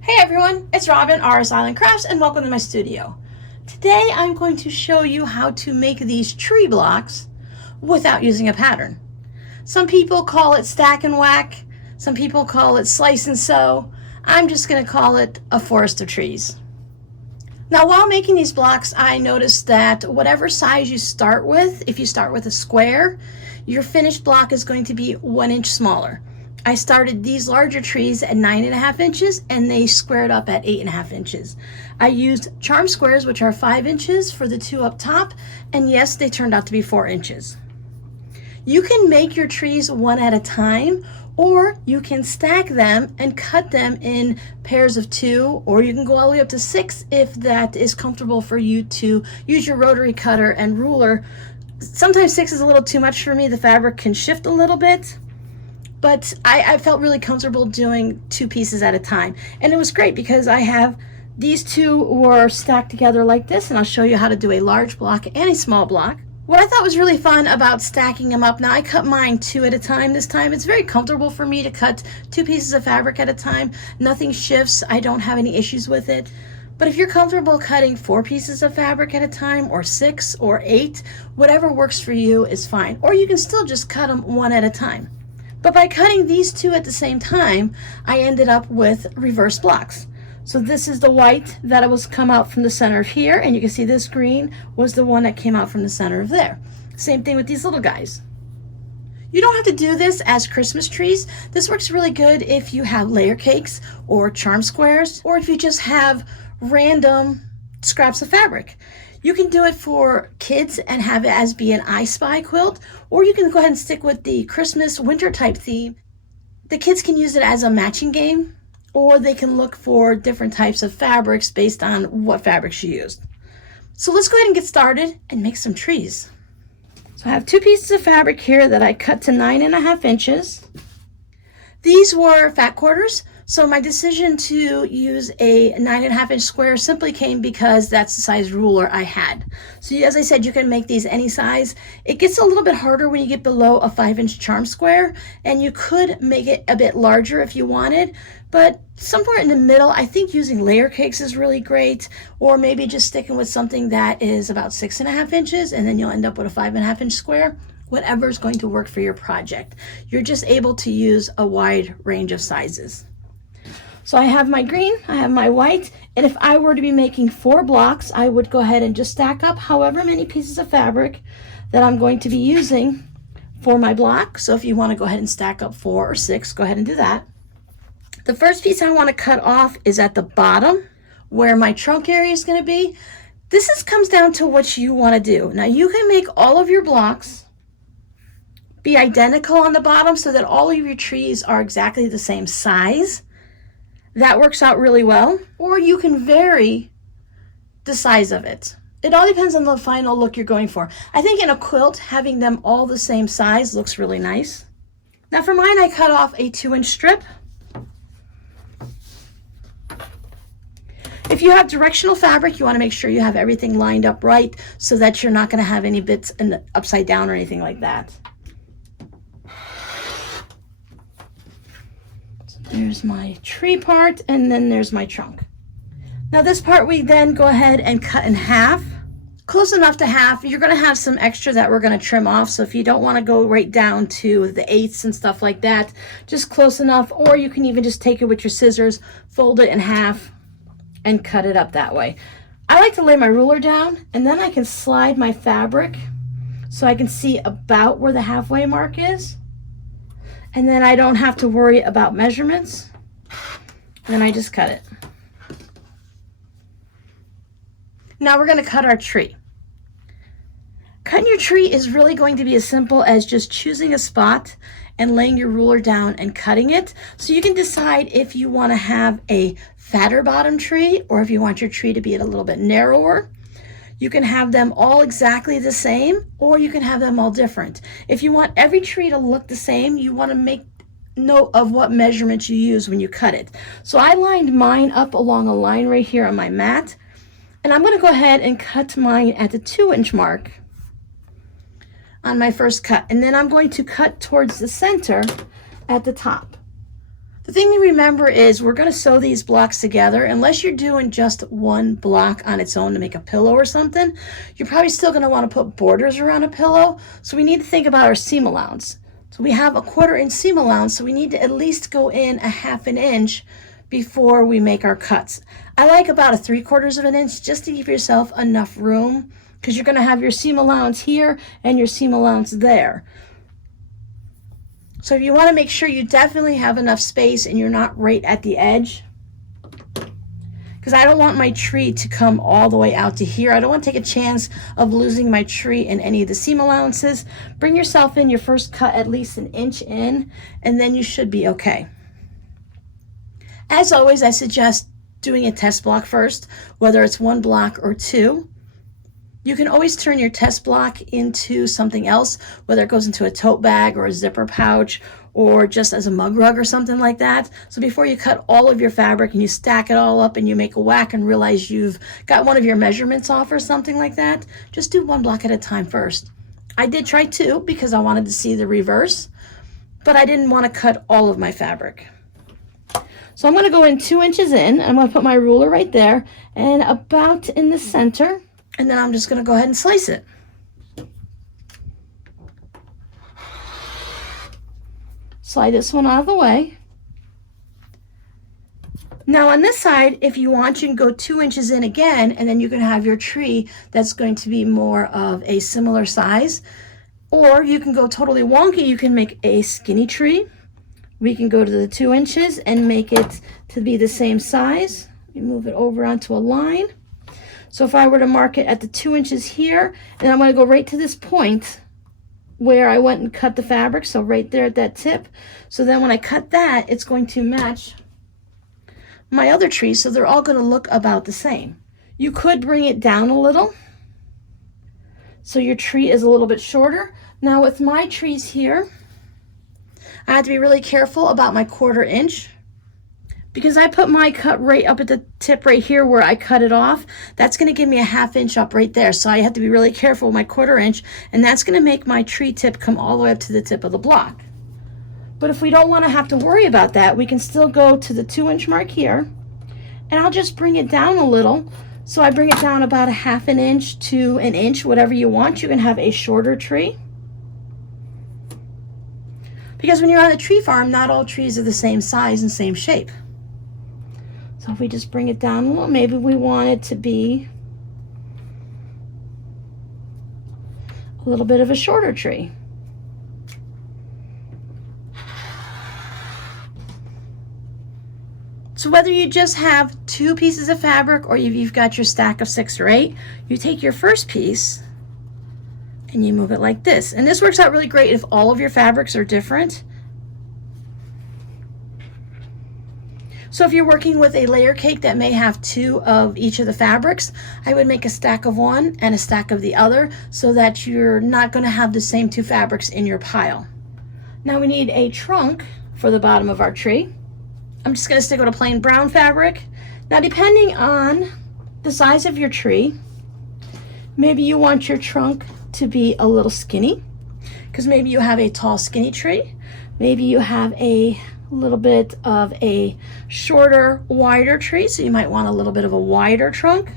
Hey everyone, it's Robin, RsIslandCrafts, and welcome to my studio. Today I'm going to show you how to make these tree blocks without using a pattern. Some people call it stack and whack, some people call it slice and sew. I'm just going to call it a forest of trees. Now while making these blocks, I noticed that whatever size you start with, if you start with a square, your finished block is going to be 1 inch smaller. I started these larger trees at 9.5 inches and they squared up at 8.5 inches. I used charm squares, which are 5 inches for the two up top, and yes, they turned out to be 4 inches. You can make your trees one at a time, or you can stack them and cut them in pairs of 2, or you can go all the way up to 6 if that is comfortable for you to use your rotary cutter and ruler. Sometimes 6 is a little too much for me. The fabric can shift a little bit. But I felt really comfortable doing 2 pieces at a time. And it was great because I have these 2 were stacked together like this, and I'll show you how to do a large block and a small block. What I thought was really fun about stacking them up, now I cut mine 2 at a time this time. It's very comfortable for me to cut 2 pieces of fabric at a time. Nothing shifts. I don't have any issues with it. But if you're comfortable cutting 4 pieces of fabric at a time, or 6 or 8, whatever works for you is fine. Or you can still just cut them 1 at a time. But by cutting these 2 at the same time, I ended up with reverse blocks. So this is the white that was come out from the center of here, and you can see this green was the one that came out from the center of there. Same thing with these little guys. You don't have to do this as Christmas trees. This works really good if you have layer cakes or charm squares, or if you just have random scraps of fabric. You can do it for kids and have it as be an I Spy quilt, or you can go ahead and stick with the Christmas winter type theme. The kids can use it as a matching game, or they can look for different types of fabrics based on what fabrics you used. So let's go ahead and get started and make some trees. So I have 2 pieces of fabric here that I cut to 9.5 inches. These were fat quarters, so my decision to use a 9.5 inch square simply came because that's the size ruler I had. So as I said, you can make these any size. It gets a little bit harder when you get below a 5 inch charm square, and you could make it a bit larger if you wanted, but somewhere in the middle, I think using layer cakes is really great, or maybe just sticking with something that is about 6.5 inches, and then you'll end up with a 5.5 inch square. Whatever is going to work for your project. You're just able to use a wide range of sizes. So I have my green, I have my white, and if I were to be making 4 blocks, I would go ahead and just stack up however many pieces of fabric that I'm going to be using for my block. So if you want to go ahead and stack up 4 or 6, go ahead and do that. The first piece I want to cut off is at the bottom where my trunk area is going to be. This comes down to what you want to do. Now you can make all of your blocks be identical on the bottom so that all of your trees are exactly the same size. That works out really well. Or you can vary the size of it. It all depends on the final look you're going for. I think in a quilt, having them all the same size looks really nice. Now for mine, I cut off a 2 inch strip. If you have directional fabric, you want to make sure you have everything lined up right so that you're not going to have any bits upside down or anything like that. There's my tree part, and then there's my trunk. Now this part we then go ahead and cut in half. Close enough to half. You're going to have some extra that we're going to trim off, so if you don't want to go right down to the 1/8 and stuff like that, just close enough, or you can even just take it with your scissors, fold it in half, and cut it up that way. I like to lay my ruler down, and then I can slide my fabric so I can see about where the halfway mark is. And then I don't have to worry about measurements. Then I just cut it. Now we're going to cut our tree. Cutting your tree is really going to be as simple as just choosing a spot and laying your ruler down and cutting it. So you can decide if you want to have a fatter bottom tree or if you want your tree to be a little bit narrower. You can have them all exactly the same, or you can have them all different. If you want every tree to look the same, you want to make note of what measurements you use when you cut it. So I lined mine up along a line right here on my mat, and I'm going to go ahead and cut mine at the 2 inch mark on my first cut, and then I'm going to cut towards the center at the top. The thing to remember is we're going to sew these blocks together. Unless you're doing just one block on its own to make a pillow or something, you're probably still going to want to put borders around a pillow. So we need to think about our seam allowance. So we have a 1/4 inch seam allowance, so we need to at least go in a 1/2 inch before we make our cuts. I like about a 3/4 of an inch just to give yourself enough room, because you're going to have your seam allowance here and your seam allowance there. So if you want to make sure you definitely have enough space and you're not right at the edge, because I don't want my tree to come all the way out to here. I don't want to take a chance of losing my tree in any of the seam allowances. Bring yourself in your first cut at least an inch in, and then you should be okay. As always, I suggest doing a test block first, whether it's 1 block or 2. You can always turn your test block into something else, whether it goes into a tote bag or a zipper pouch or just as a mug rug or something like that. So before you cut all of your fabric and you stack it all up and you make a whack and realize you've got one of your measurements off or something like that, just do 1 block at a time first. I did try 2 because I wanted to see the reverse, but I didn't want to cut all of my fabric. So I'm going to go in 2 inches in. I'm going to put my ruler right there and about in the center. And then I'm just going to go ahead and slice it. Slide this one out of the way. Now on this side, if you want, you can go 2 inches in again, and then you can have your tree that's going to be more of a similar size. Or you can go totally wonky. You can make a skinny tree. We can go to the 2 inches and make it to be the same size. We move it over onto a line. So if I were to mark it at the 2 inches here, and I'm going to go right to this point where I went and cut the fabric, so right there at that tip. So then when I cut that, it's going to match my other trees, so they're all going to look about the same. You could bring it down a little, so your tree is a little bit shorter. Now with my trees here, I have to be really careful about my 1/4 inch. Because I put my cut right up at the tip right here where I cut it off, that's going to give me a 1/2 inch up right there. So I have to be really careful with my 1/4 inch, and that's going to make my tree tip come all the way up to the tip of the block. But if we don't want to have to worry about that, we can still go to the 2 inch mark here, and I'll just bring it down a little. So I bring it down about a 1/2 inch to an inch, whatever you want. You can have a shorter tree. Because when you're on a tree farm, not all trees are the same size and same shape. So if we just bring it down a little, maybe we want it to be a little bit of a shorter tree. So whether you just have 2 pieces of fabric or you've got your stack of 6 or 8, you take your first piece and you move it like this. And this works out really great if all of your fabrics are different. So if you're working with a layer cake that may have 2 of each of the fabrics, I would make a stack of one and a stack of the other so that you're not going to have the same 2 fabrics in your pile. Now we need a trunk for the bottom of our tree. I'm just going to stick with a plain brown fabric. Now depending on the size of your tree, maybe you want your trunk to be a little skinny, because maybe you have a tall skinny tree. Maybe you have a little bit of a shorter, wider tree, so you might want a little bit of a wider trunk.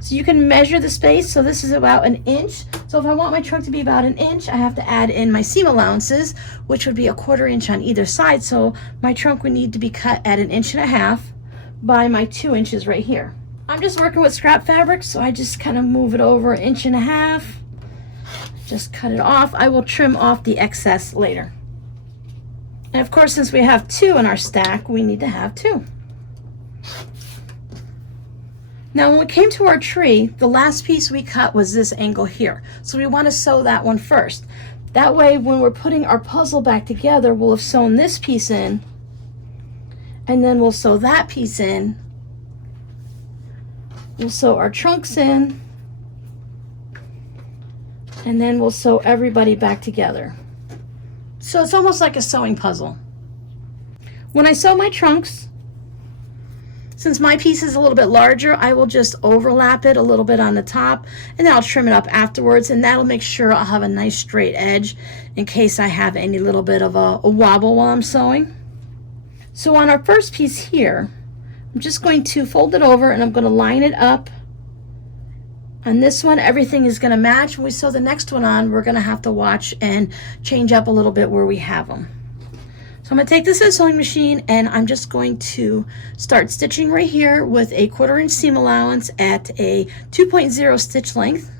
So you can measure the space. So this is about an inch. So if I want my trunk to be about an inch, I have to add in my seam allowances, which would be a 1/4 inch on either side. So my trunk would need to be cut at 1.5 inches by my 2 inches right here. I'm just working with scrap fabric, so I just kind of move it over 1.5 inches. Just cut it off. I will trim off the excess later. And of course, since we have 2 in our stack, we need to have 2. Now, when we came to our tree, the last piece we cut was this angle here. So we want to sew that one first. That way, when we're putting our puzzle back together, we'll have sewn this piece in, and then we'll sew that piece in. We'll sew our trunks in, and then we'll sew everybody back together. So it's almost like a sewing puzzle. When I sew my trunks, since my piece is a little bit larger, I will just overlap it a little bit on the top, and then I'll trim it up afterwards, and that'll make sure I'll have a nice straight edge in case I have any little bit of a wobble while I'm sewing. So on our first piece here, I'm just going to fold it over and I'm going to line it up. On this one, everything is going to match. When we sew the next one on, we're going to have to watch and change up a little bit where we have them. So I'm going to take this to the sewing machine and I'm just going to start stitching right here with a 1/4 inch seam allowance at a 2.0 stitch length.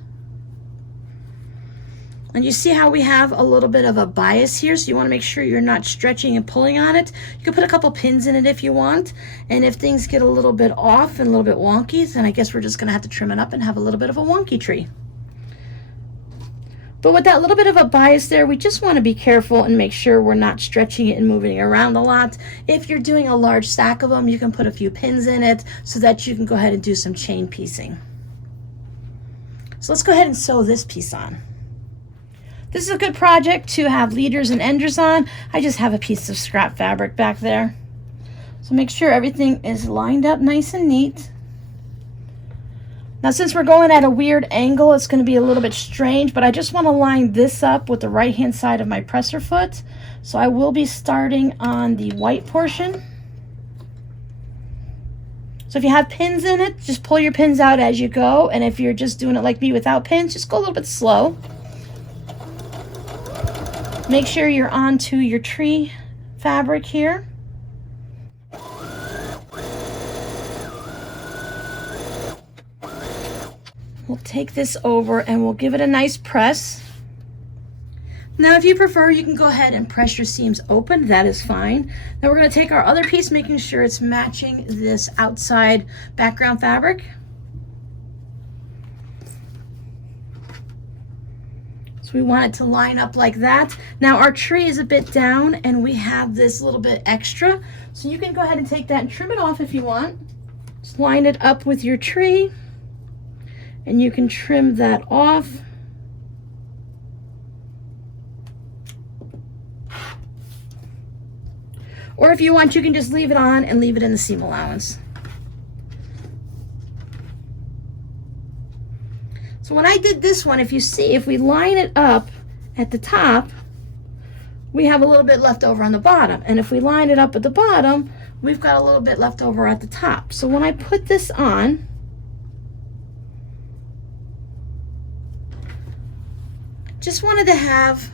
And you see how we have a little bit of a bias here, so you want to make sure you're not stretching and pulling on it. You can put a couple pins in it if you want, and if things get a little bit off and a little bit wonky, then I guess we're just going to have to trim it up and have a little bit of a wonky tree. But with that little bit of a bias there, we just want to be careful and make sure we're not stretching it and moving it around a lot. If you're doing a large stack of them, you can put a few pins in it so that you can go ahead and do some chain piecing. So let's go ahead and sew this piece on. This is a good project to have leaders and enders on. I just have a piece of scrap fabric back there. So make sure everything is lined up nice and neat. Now since we're going at a weird angle, it's going to be a little bit strange, but I just want to line this up with the right hand side of my presser foot. So I will be starting on the white portion. So if you have pins in it, just pull your pins out as you go. And if you're just doing it like me without pins, just go a little bit slow. Make sure you're onto your tree fabric here. We'll take this over and we'll give it a nice press. Now if you prefer, you can go ahead and press your seams open. That is fine. Now we're going to take our other piece, making sure it's matching this outside background fabric. We want it to line up like that. Now our tree is a bit down and we have this little bit extra. So you can go ahead and take that and trim it off if you want. Just line it up with your tree and you can trim that off. Or if you want, you can just leave it on and leave it in the seam allowance. So when I did this one, if you see, if we line it up at the top, we have a little bit left over on the bottom. And if we line it up at the bottom, we've got a little bit left over at the top. So when I put this on, just wanted to have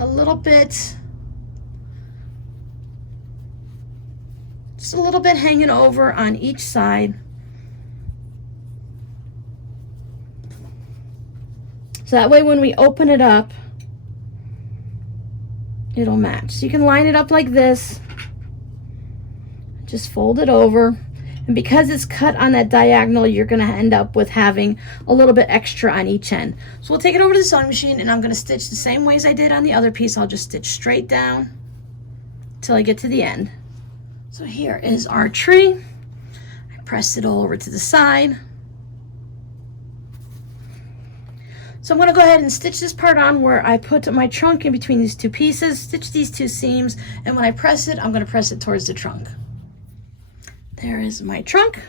a little bit, just a little bit hanging over on each side. So that way when we open it up, it'll match. So you can line it up like this, just fold it over. And because it's cut on that diagonal, you're gonna end up with having a little bit extra on each end. So we'll take it over to the sewing machine and I'm gonna stitch the same way as I did on the other piece. I'll just stitch straight down till I get to the end. So here is our tree. I pressed it all over to the side. So I'm going to go ahead and stitch this part on where I put my trunk in between these two pieces, stitch these two seams, and when I press it, I'm going to press it towards the trunk. There is my trunk,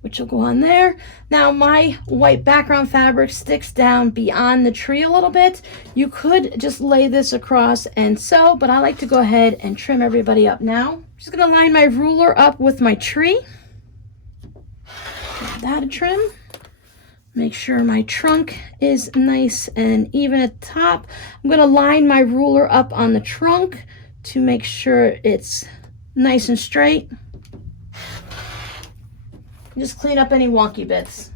which will go on there. Now my white background fabric sticks down beyond the tree a little bit. You could just lay this across and sew, but I like to go ahead and trim everybody up now. I'm just going to line my ruler up with my tree. Give that a trim. Make sure my trunk is nice and even at the top. I'm going to line my ruler up on the trunk to make sure it's nice and straight. Just clean up any wonky bits.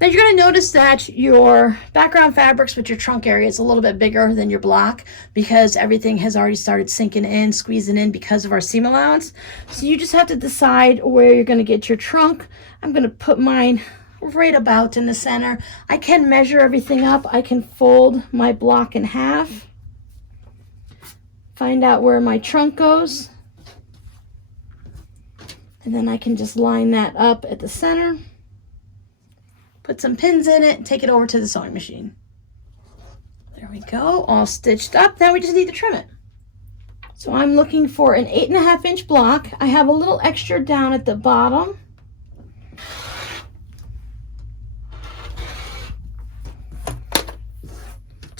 Now you're going to notice that your background fabrics with your trunk area is a little bit bigger than your block because everything has already started sinking in, squeezing in because of our seam allowance. So you just have to decide where you're going to get your trunk. I'm going to put mine right about in the center. I can measure everything up. I can fold my block in half, find out where my trunk goes, and then I can just line that up at the center. Put some pins in it, take it over to the sewing machine. There we go, all stitched up. Now we just need to trim it. So I'm looking for an 8.5 inch block. I have a little extra down at the bottom.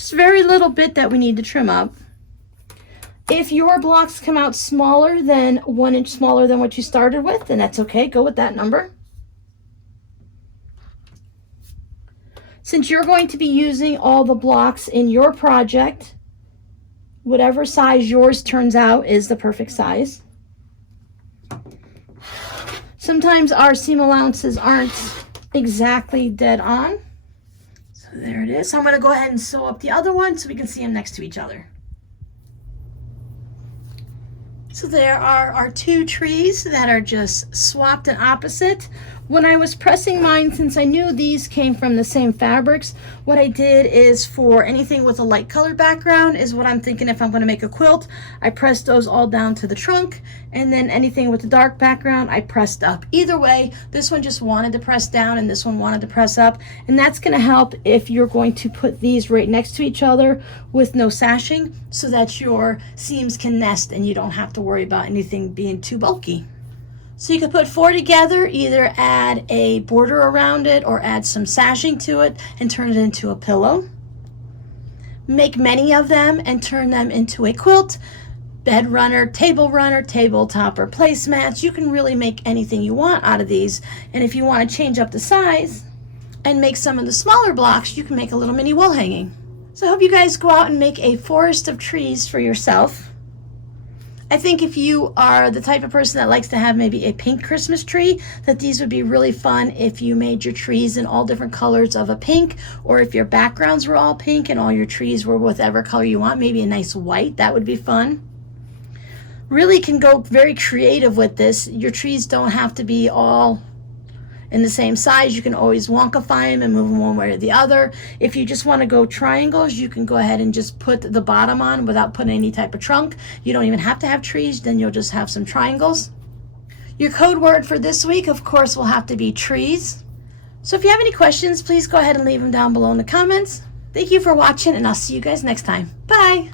Just very little bit that we need to trim up. If your blocks come out smaller than 1 inch smaller than what you started with, then that's okay. Go with that number. Since you're going to be using all the blocks in your project, whatever size yours turns out is the perfect size. Sometimes our seam allowances aren't exactly dead on. So there it is. So I'm going to go ahead and sew up the other one so we can see them next to each other. So there are our two trees that are just swapped and opposite. When I was pressing mine, since I knew these came from the same fabrics, what I did is for anything with a light colored background is what I'm thinking if I'm going to make a quilt. I pressed those all down to the trunk, and then anything with a dark background I pressed up. Either way, this one just wanted to press down and this one wanted to press up, and that's going to help if you're going to put these right next to each other with no sashing so that your seams can nest and you don't have to worry about anything being too bulky. So you could put 4 together, either add a border around it or add some sashing to it and turn it into a pillow. Make many of them and turn them into a quilt, bed runner, tabletop, or placemats. You can really make anything you want out of these. And if you want to change up the size and make some of the smaller blocks, you can make a little mini wall hanging. So I hope you guys go out and make a forest of trees for yourself. I think if you are the type of person that likes to have maybe a pink Christmas tree, that these would be really fun if you made your trees in all different colors of a pink, or if your backgrounds were all pink and all your trees were whatever color you want, maybe a nice white, that would be fun. Really can go very creative with this. Your trees don't have to be all in the same size. You can always wonkify them and move them one way or the other. If you just want to go triangles, you can go ahead and just put the bottom on without putting any type of trunk. You don't even have to have trees, then you'll just have some triangles. Your code word for this week, of course, will have to be trees. So if you have any questions, please go ahead and leave them down below in the comments. Thank you for watching, and I'll see you guys next time. Bye!